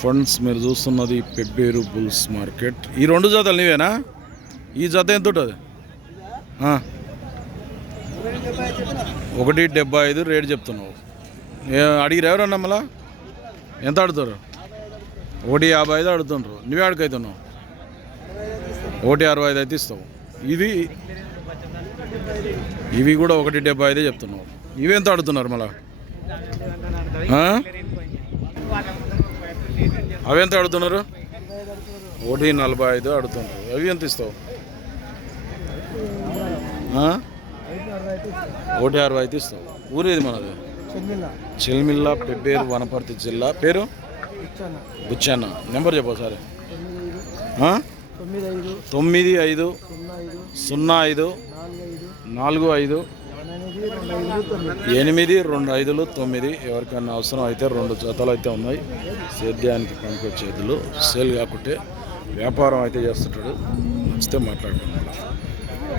Friends మీరు చూస్తున్నది Pebbair bulls market. ఈ రెండు జతలు నీవేనా? ఈ జత ఎంత ఉంటుంది? ఒకటి డెబ్బై ఐదు రేటు చెప్తున్నావు. అడిగిరు ఎవరన్నా మళ్ళా? ఎంత ఆడుతారు? ఒకటి యాభై ఐదు అడుగుతుండ్రు నువ్వే అడుగుతున్నావు ఒకటి అరవై ఐదు అయితే ఇస్తావు. ఇది ఇవి కూడా ఒకటి డెబ్బై ఐదే చెప్తున్నావు. ఇవి ఎంత అడుగుతున్నారు మళ్ళా? అవి ఎంత అడుగుతున్నారు? ఒకటి నలభై ఐదు అడుగుతున్నారు. అవి ఎంత ఇస్తావు? ఒకటి అరవై అయితే ఇస్తావు. ఊరేది మనది? చిల్మిల్లా పెబ్బేరు వనపర్తి జిల్లా. పేరు? బుచ్చన్న. నెంబర్ చెప్పు సరే తొమ్మిది ఐదు. ఐదు. సున్నా ఐదు. ఐదు ఐదు. నాలుగు ఐదు ఎనిమిది రెండు ఐదులు తొమ్మిది ఎవరికైనా అవసరం అయితే రెండు జతలు అయితే ఉన్నాయి. సేద్యానికి పనికొచ్చేదులు సేల్ కాకుంటే వ్యాపారం అయితే చేస్తుంటాడు. నచ్చితే మాట్లాడుకున్నాడు